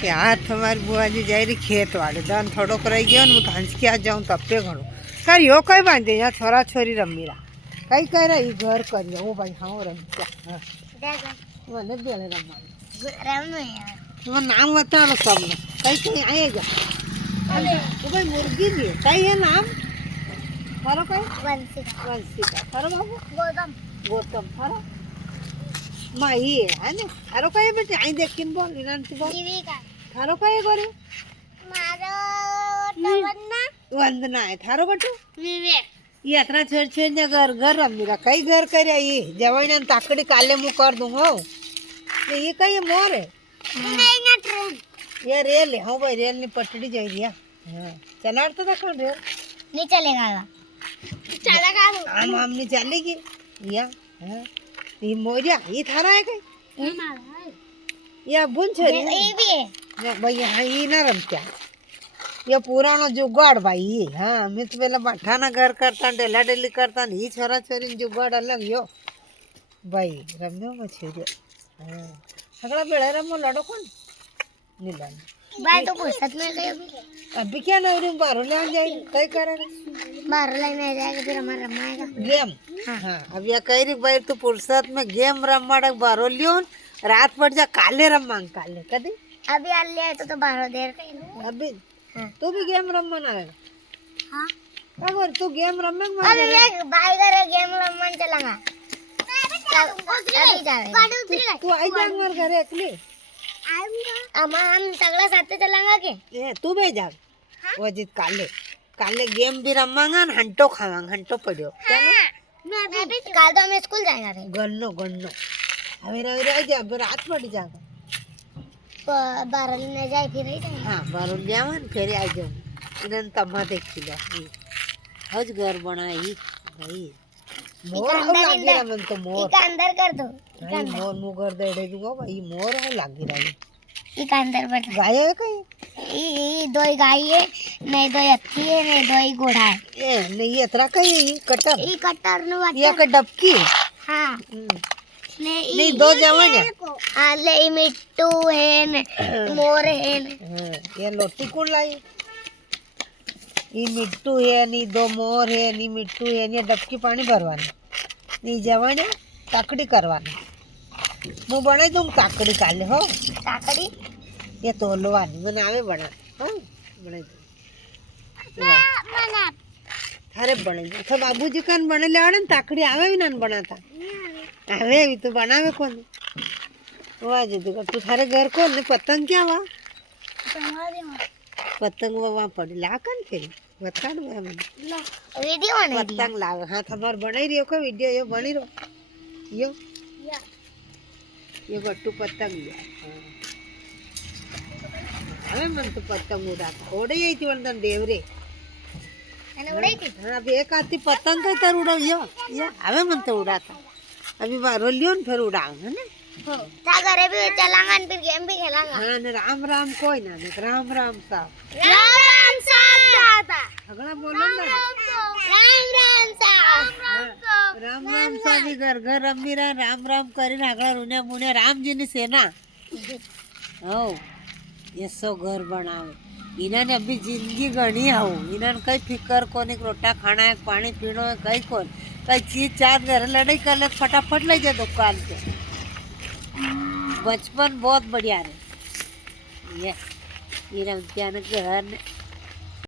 कि आज हमारी बुआ जी जा रही खेत वाले दान थोड़ो रही गयो ने हंस के आज जाऊँ तब पे घणो कर यो कई बांधे यहाँ छोरा छोरी रमी रहा कई कह रहा ये घर कर ओ भाई हाँ रमी क्या मैंने बेले रमा तुम्हारा नाम बता लो सब ने कई कहीं आएगा तो भाई मुर्गी भी कई है नाम थारो कई वंशिका वंशिका थारो बाबू गौतम गौतम थारो माही है ने थारो कई बेटे आई देखिन बोल इनांती बोल जीविका थारो कई करे मारो तो वंदना है थारो बटू विवेक यात्रा छोड़ छोड़ ने घर घर रमीरा कई घर करे ये जवाई ने ताकड़ी काले मुंह कर दूं हो ये कई मोर है नहीं ना ट्रेन ये रेल है हाँ भाई रेल ने पटड़ी जाई दिया हाँ चला तो था कौन रेल नहीं चलेगा चलेगा आम आम नहीं चलेगी या हाँ ये मोरिया ये थारा है कहीं या बुन छरी ये भी है भाई हाँ ये ना रमत्या ये पुरानो जुगाड़ भाई ये हाँ मैं तो पहले मठाना घर करता डेला डेली करता ये छोरा छोरी जुगाड़ अलग यो भाई रम्यो मछली हाँ अगला बेड़ा रमो लड़ो कौन नहीं लाना भाई तो फुर्सत में गए अभी क्या नवरी बाहर ले जाए कई करेगा बाहर लेने जाएगा फिर हमारा रमाएगा गेम हाँ अब यह कह रही भाई तू फुर्सत में गेम रमाड़ा बाहर लियो रात पड़ जा काले रमांग काले कदी अभी आ लिया तो बाहर देर कहीं अभी तू भी गेम रमना है हाँ अगर तू गेम रमे अभी मैं भाई करे गेम रमन चलांगा अभी जा रहे तू आई जा मेरे घर अकेले हम सगला साथ चलांगा के ए तू भी जा वो जित काले काले गेम भी रमांगा न हंटो खावांगा हंटो पड़ियो मैं अभी काल तो हम स्कूल जाएगा रे गन्नो गन्नो अभी रह जा रात पड़ जाएगा बारल ने जाए फिर ही जाए हाँ बारल जावन फिर आ जाऊँ इधर तम्मा देखी लो हज घर बनाई भाई मोर हो लागी रहा मन तो मोर इका अंदर कर दो भाई मोर मुगर दे दे दूँगा भाई मोर हो लागी रही इका अंदर बैठ गाय है कहीं ये दो गाय है नहीं दो अत्ती है नहीं दो घोड़ा है ये नहीं ये इतना कहीं कटर नो ये का डबकी हाँ नहीं दो जवान है आले मिट्टू है मोर है ये लोटी कौन लाई ये मिट्टू है नी दो मोर है नी मिट्टू है नी डबकी पानी भरवानी नी जवान है काकड़ी करवानी मैं बना दूँ काकड़ी काले हो काकड़ी ये तोलवानी मैंने आवे बना हाँ बना दूँ थारे बने तो बाबूजी कान बने ले आड़न ताकड़ी आवे भी ना बनाता अरे अभी तो बनावे कौन वाह जी देखो तू थारे घर को ने पतंग क्या हुआ पतंग वो वहाँ पड़ी ला कन फिर बता दो मैं वीडियो बना पतंग ला हाँ हमार बनाई रही हो का वीडियो ये बनी रहो यो ये गट्टू पतंग लिया अरे मन तो पतंग उड़ाता उड़े ही थी वरन देवरे मैंने उड़ाई थी हाँ अभी एक आती पतंग का तर उड़ा यो अबे मन तो उड़ाता अभी बाहर लियो न फिर उड़ाऊंगा ना ता घरे भी चलांगा न फिर गेम भी खेलांगा हाँ न राम राम कोई ना न राम राम साहब दादा अगला बोलो ना राम राम साहब राम राम साहब भी घर घर रमी रहा राम राम करे अगला रुने मुने राम जी ने सेना ओ ये सो घर बनावे इन्होंने अभी जिंदगी गणी हो इन्होंने कई फिकर कोनी रोटा खाना है पानी पीनो है कई कौन कई चीज चार घर लड़ाई कर ले फटाफट ले जा दुकान पे बचपन बहुत बढ़िया रहे ये रमतियान के घर